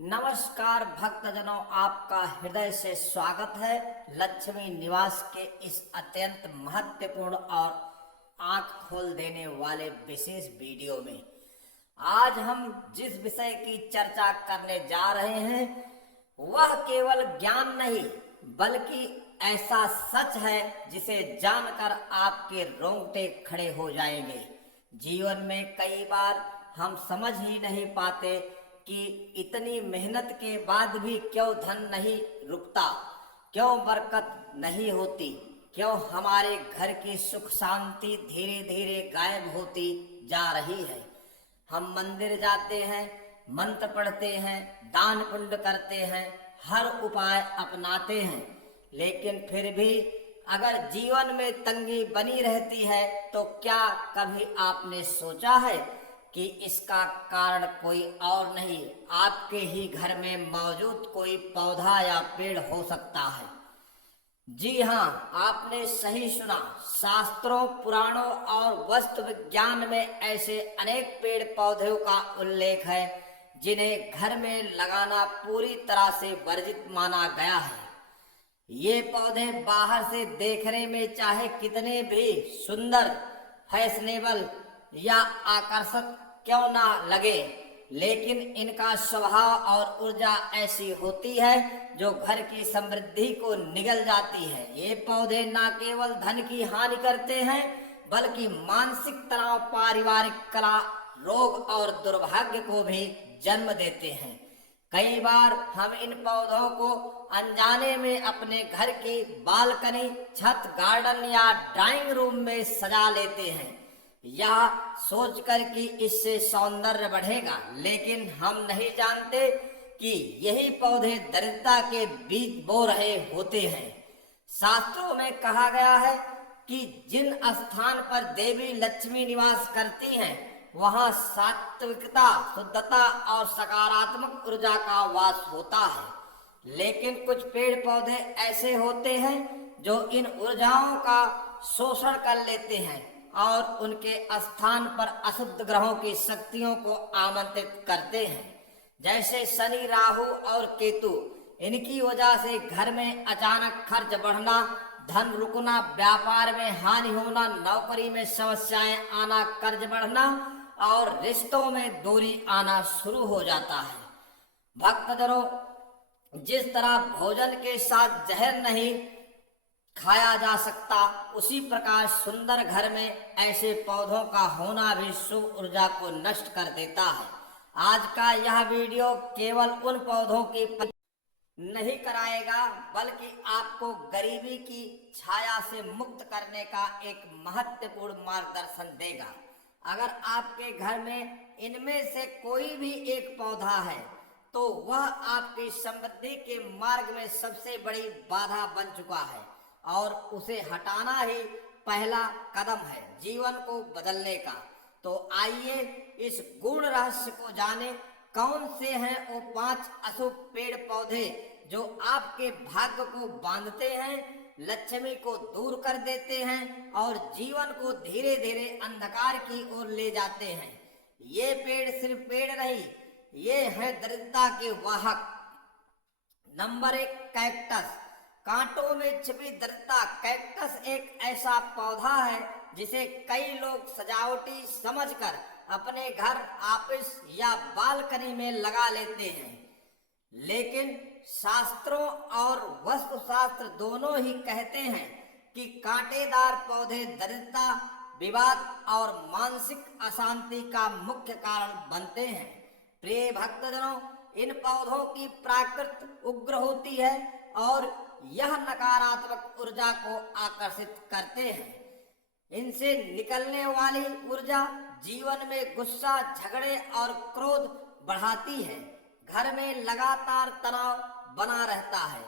नमस्कार भक्तजनों, आपका हृदय से स्वागत है लक्ष्मी निवास के इस अत्यंत महत्वपूर्ण और आंख खोल देने वाले विशेष वीडियो में। आज हम जिस विषय की चर्चा करने जा रहे हैं वह केवल ज्ञान नहीं बल्कि ऐसा सच है जिसे जानकर आपके रोंगटे खड़े हो जाएंगे। जीवन में कई बार हम समझ ही नहीं पाते कि इतनी मेहनत के बाद भी क्यों धन नहीं रुकता, क्यों बरकत नहीं होती, क्यों हमारे घर की सुख शांति धीरे धीरे गायब होती जा रही है। हम मंदिर जाते हैं, मंत्र पढ़ते हैं, दान पुण्य करते हैं, हर उपाय अपनाते हैं, लेकिन फिर भी अगर जीवन में तंगी बनी रहती है तो क्या कभी आपने सोचा है कि इसका कारण कोई और नहीं, आपके ही घर में मौजूद कोई पौधा या पेड़ हो सकता है। जी हाँ, आपने सही सुना। शास्त्रों, पुराणों और वास्तु विज्ञान में ऐसे अनेक पेड़ पौधों का उल्लेख है जिन्हें घर में लगाना पूरी तरह से वर्जित माना गया है। ये पौधे बाहर से देखने में चाहे कितने भी सुंदर, फैशनेबल या आकर्षक क्यों ना लगे, लेकिन इनका स्वभाव और ऊर्जा ऐसी होती है जो घर की समृद्धि को निगल जाती है। ये पौधे न केवल धन की हानि करते हैं बल्कि मानसिक तनाव, पारिवारिक कलह, रोग और दुर्भाग्य को भी जन्म देते हैं। कई बार हम इन पौधों को अनजाने में अपने घर की बालकनी, छत, गार्डन या ड्राइंग रूम में सजा लेते हैं, यह सोचकर कि इससे सौंदर्य बढ़ेगा, लेकिन हम नहीं जानते कि यही पौधे दरिद्रता के बीज बो रहे होते हैं। शास्त्रों में कहा गया है कि जिन स्थान पर देवी लक्ष्मी निवास करती हैं वहां सात्विकता, शुद्धता और सकारात्मक ऊर्जा का वास होता है, लेकिन कुछ पेड़ पौधे ऐसे होते हैं जो इन ऊर्जाओं का शोषण कर लेते हैं और उनके स्थान पर अशुद्ध ग्रहों की शक्तियों को आमंत्रित करते हैं, जैसे शनि, राहु और केतु। इनकी वजह से घर में अचानक खर्च बढ़ना, धन रुकना, व्यापार में हानि होना, नौकरी में समस्याएं आना, कर्ज बढ़ना और रिश्तों में दूरी आना शुरू हो जाता है। भक्तजनों, जिस तरह भोजन के साथ जहर नहीं खाया जा सकता, उसी प्रकार सुंदर घर में ऐसे पौधों का होना भी शुभ ऊर्जा को नष्ट कर देता है। आज का यह वीडियो केवल उन पौधों की नहीं कराएगा बल्कि आपको गरीबी की छाया से मुक्त करने का एक महत्वपूर्ण मार्गदर्शन देगा। अगर आपके घर में इनमें से कोई भी एक पौधा है तो वह आपकी समृद्धि के मार्ग में सबसे बड़ी बाधा बन चुका है और उसे हटाना ही पहला कदम है जीवन को बदलने का। तो आइए इस गूढ़ रहस्य को जाने। कौन से हैं वो 5 अशुभ पेड़ पौधे जो आपके भाग्य को बांधते हैं, लक्ष्मी को दूर कर देते हैं और जीवन को धीरे धीरे अंधकार की ओर ले जाते हैं। ये पेड़ सिर्फ पेड़ नहीं, ये है दरिद्रता के वाहक। Number 1, cactus. कांटों में छिपी दरिद्रता। कैक्टस एक ऐसा पौधा है जिसे कई लोग सजावटी समझकर अपने घर, ऑफिस या बालकनी में लगा लेते हैं, लेकिन शास्त्रों और वास्तुशास्त्र दोनों ही कहते हैं कि कांटेदार पौधे दरिद्रता, विवाद और मानसिक अशांति का मुख्य कारण बनते हैं। प्रिय भक्तजनों, इन पौधों की प्रकृति उग्र होती है और यह नकारात्मक ऊर्जा को आकर्षित करते हैं। इनसे निकलने वाली ऊर्जा जीवन में गुस्सा, झगड़े और क्रोध बढ़ाती है। घर में लगातार तनाव बना रहता है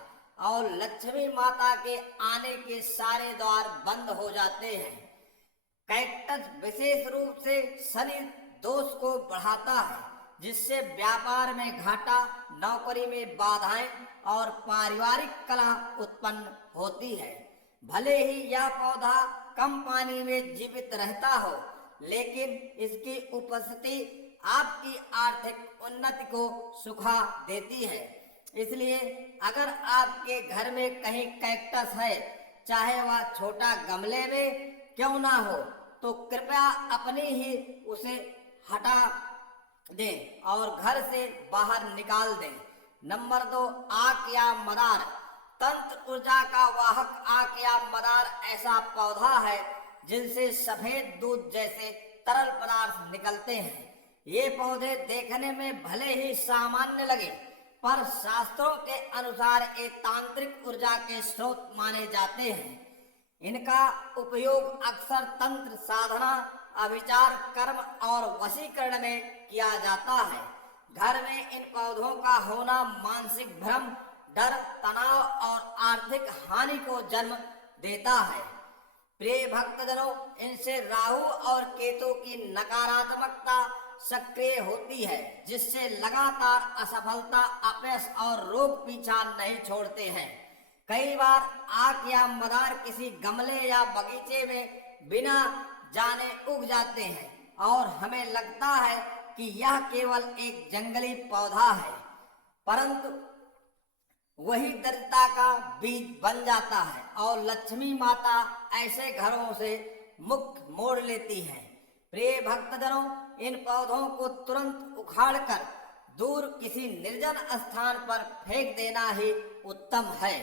और लक्ष्मी माता के आने के सारे द्वार बंद हो जाते हैं। कैक्टस विशेष रूप से शनि दोष को बढ़ाता है, जिससे व्यापार में घाटा, नौकरी में बाधाएं और पारिवारिक कलह उत्पन्न होती है। भले ही यह पौधा कम पानी में जीवित रहता हो, लेकिन इसकी उपस्थिति आपकी आर्थिक उन्नति को सुखा देती है। इसलिए अगर आपके घर में कहीं कैक्टस है, चाहे वह छोटा गमले में क्यों ना हो, तो कृपया अपनी ही उसे हटा दें और घर से बाहर निकाल दें। नंबर 2, आक या मदार। तंत्र ऊर्जा का वाहक आक या मदार ऐसा पौधा है जिनसे सफेद दूध जैसे तरल पदार्थ निकलते हैं। ये पौधे देखने में भले ही सामान्य लगे, पर शास्त्रों के अनुसार ये तांत्रिक ऊर्जा के स्रोत माने जाते हैं। इनका उपयोग अक्सर तंत्र साधना, अभिचार, कर्म और वशीकरण में किया जाता है। घर में इन पौधों का होना मानसिक भ्रम, डर, तनाव और आर्थिक हानि को जन्म देता है। प्रिय भक्तजनों, इनसे राहु और केतु की नकारात्मकता सक्रिय होती है, जिससे लगातार असफलता, अपयश और रोग पीछा नहीं छोड़ते हैं। कई बार आक या मदार किसी गमले या बगीचे में बिना जाने उग जाते हैं और हमें लगता है कि यह केवल एक जंगली पौधा है, परंतु वही दरिद्रता का बीज बन जाता है और लक्ष्मी माता ऐसे घरों से मुख मोड़ लेती है। प्रिय भक्तजनों, इन पौधों को तुरंत उखाड़कर दूर किसी निर्जन स्थान पर फेंक देना ही उत्तम है।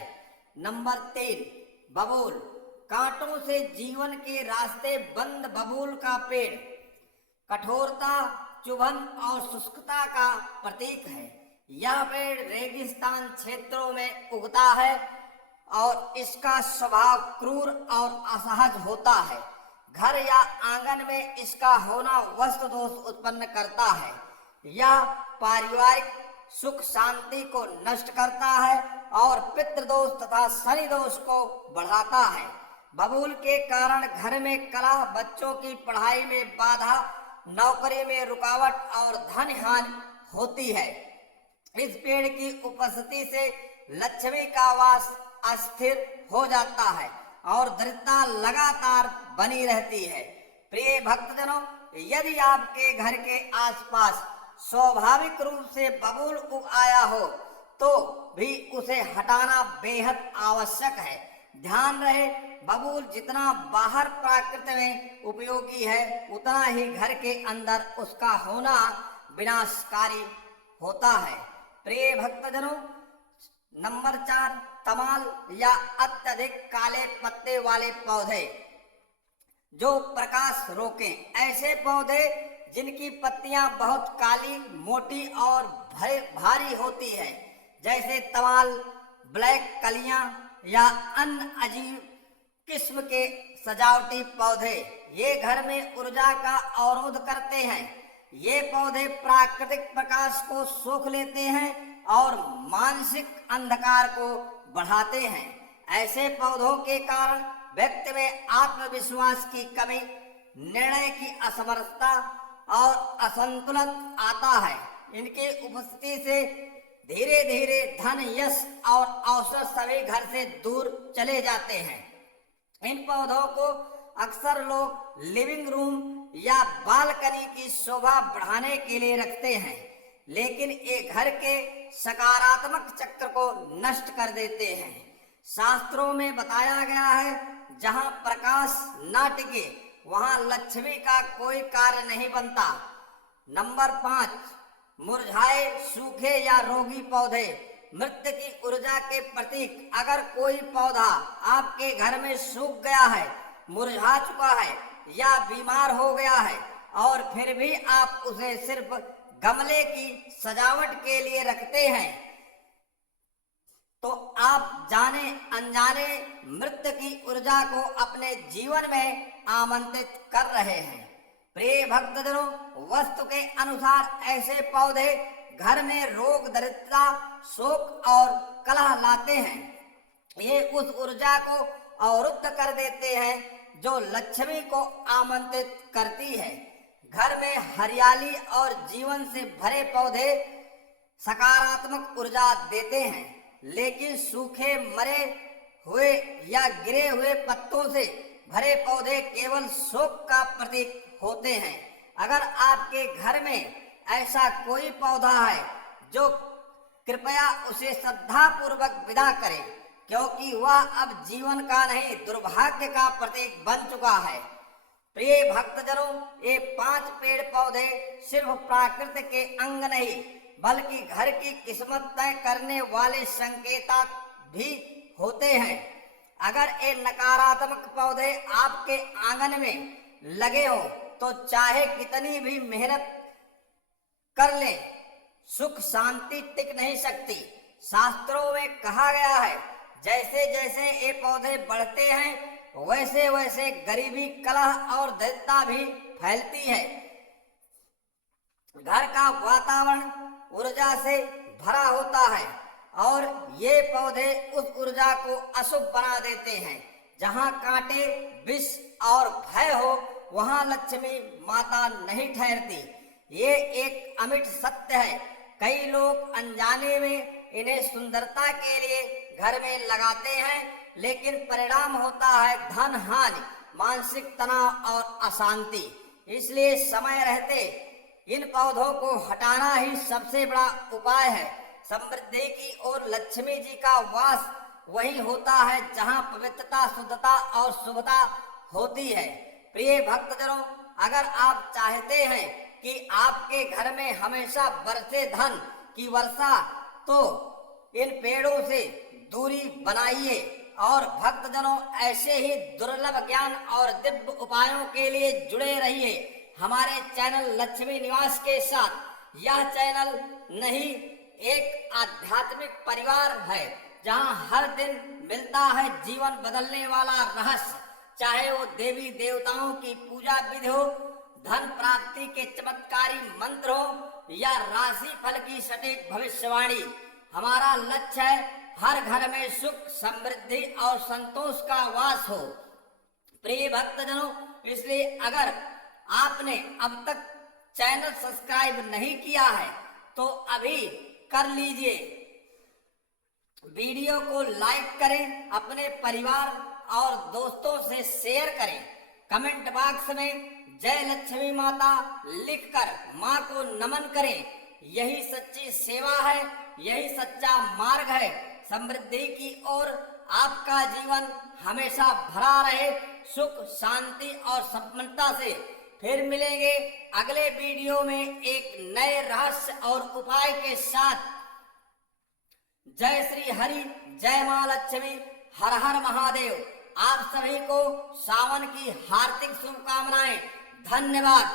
नंबर 3, बबूल। कांटों से जीवन के रास्ते बंद बबूल का पेड़ कठोरता, चुभन और शुष्कता का प्रतीक है। यह पेड़ रेगिस्तान क्षेत्रों में उगता है और इसका स्वभाव क्रूर और असहज होता है। घर या आंगन में इसका होना वस्तु दोष उत्पन्न करता है। यह पारिवारिक सुख शांति को नष्ट करता है और पितृदोष तथा शनि दोष को बढ़ाता है। बबूल के कारण घर में कलह, बच्चों की पढ़ाई में बाधा, नौकरी में रुकावट और धन हानि होती है। इस पेड़ की उपस्थिति से लक्ष्मी का वास अस्थिर हो जाता है और दरिद्रता लगातार बनी रहती है। प्रिय भक्तजनों, यदि आपके घर के आसपास स्वाभाविक रूप से बबूल उग आया हो तो भी उसे हटाना बेहद आवश्यक है। ध्यान रहे, बबूल जितना बाहर प्रकृति में उपयोगी है, उतना ही घर के अंदर उसका होना विनाशकारी होता है। प्रिय भक्तजनों, नंबर 4, तमाल या अत्यधिक काले पत्ते वाले पौधे जो प्रकाश रोकें। ऐसे पौधे जिनकी पत्तियां बहुत काली, मोटी और भारी होती है, जैसे तमाल, ब्लैक कलियां या अन्य अजीब किस्म के सजावटी पौधे, ये घर में ऊर्जा का अवरोध करते हैं। ये पौधे प्राकृतिक प्रकाश को सोख लेते हैं और मानसिक अंधकार को बढ़ाते हैं। ऐसे पौधों के कारण व्यक्ति में आत्मविश्वास की कमी, निर्णय की असमर्थता और असंतुलन आता है। इनकी उपस्थिति से धीरे धीरे धन, यश और अवसर सभी घर से दूर चले जाते हैं। इन पौधों को अक्सर लोग लिविंग रूम या बालकनी की शोभा बढ़ाने के लिए रखते हैं, लेकिन ये घर के सकारात्मक चक्र को नष्ट कर देते हैं। शास्त्रों में बताया गया है, जहां प्रकाश न टिके वहां लक्ष्मी का कोई कार्य नहीं बनता। नंबर 5, मुरझाए, सूखे या रोगी पौधे, मृत्यु की ऊर्जा के प्रतीक। अगर कोई पौधा आपके घर में सूख गया है, मुरझा चुका है या बीमार हो गया है और फिर भी आप उसे सिर्फ गमले की सजावट के लिए रखते हैं, तो आप जाने अनजाने मृत्यु की ऊर्जा को अपने जीवन में आमंत्रित कर रहे हैं। प्रिय भक्तजनों, वस्तु के अनुसार ऐसे पौधे घर में रोग, दरिद्रता, शोक और कलह लाते हैं। ये उस ऊर्जा को अवरुद्ध कर देते हैं जो लक्ष्मी को आमंत्रित करती है। घर में हरियाली और जीवन से भरे पौधे सकारात्मक ऊर्जा देते हैं, लेकिन सूखे, मरे हुए या गिरे हुए पत्तों से भरे पौधे केवल शोक का प्रतीक होते हैं। अगर आपके घर में ऐसा कोई पौधा है जो कृपया उसे श्रद्धा पूर्वक विदा करे, क्योंकि वह अब जीवन का नहीं दुर्भाग्य का प्रतीक बन चुका है। प्रिय भक्तजनों, ये 5 पेड़ पौधे सिर्फ प्रकृति के अंग नहीं बल्कि घर की किस्मत तय करने वाले संकेत भी होते हैं। अगर ये नकारात्मक पौधे आपके आंगन में लगे हो तो चाहे कितनी भी मेहनत कर ले, सुख शांति टिक नहीं सकती। शास्त्रों में कहा गया है, जैसे जैसे ये पौधे बढ़ते हैं वैसे वैसे गरीबी, कलह और दरिद्रता भी फैलती है। घर का वातावरण ऊर्जा से भरा होता है और ये पौधे उस ऊर्जा को अशुभ बना देते हैं। जहाँ कांटे, विष और भय हो वहाँ लक्ष्मी माता नहीं ठहरती। ये एक अमिट सत्य है। कई लोग अनजाने में इन्हें सुंदरता के लिए घर में लगाते हैं, लेकिन परिणाम होता है धन हानि, मानसिक तनाव और अशांति। इसलिए समय रहते इन पौधों को हटाना ही सबसे बड़ा उपाय है। समृद्धि की ओर लक्ष्मी जी का वास वही होता है जहां पवित्रता, शुद्धता और शुभता होती है। प्रिय भक्तजनों, अगर आप चाहते हैं कि आपके घर में हमेशा बरसे धन की वर्षा, तो इन पेड़ों से दूरी बनाइए और भक्तजनों ऐसे ही दुर्लभ ज्ञान और दिव्य उपायों के लिए जुड़े रहिए हमारे चैनल लक्ष्मी निवास के साथ। यह चैनल नहीं, एक आध्यात्मिक परिवार है जहां हर दिन मिलता है जीवन बदलने वाला रहस्य। चाहे वो देवी देवताओं की पूजा विधि हो, धन प्राप्ति के चमत्कारी मंत्र हो या राशि फल की सटीक भविष्यवाणी, हमारा लक्ष्य है हर घर में सुख, समृद्धि और संतोष का वास हो। प्रिय भक्तजनों, इसलिए अगर आपने अब तक चैनल सब्सक्राइब नहीं किया है तो अभी कर लीजिए। वीडियो को लाइक करें, अपने परिवार और दोस्तों से शेयर करें। कमेंट बॉक्स में जय लक्ष्मी माता लिखकर माँ को नमन करें। यही सच्ची सेवा है, यही सच्चा मार्ग है समृद्धि की ओर। आपका जीवन हमेशा भरा रहे सुख, शांति और सफलता से। फिर मिलेंगे अगले वीडियो में एक नए रहस्य और उपाय के साथ। जय श्री हरि, जय मां लक्ष्मी, हर हर महादेव। आप सभी को सावन की हार्दिक शुभकामनाएं। धन्यवाद।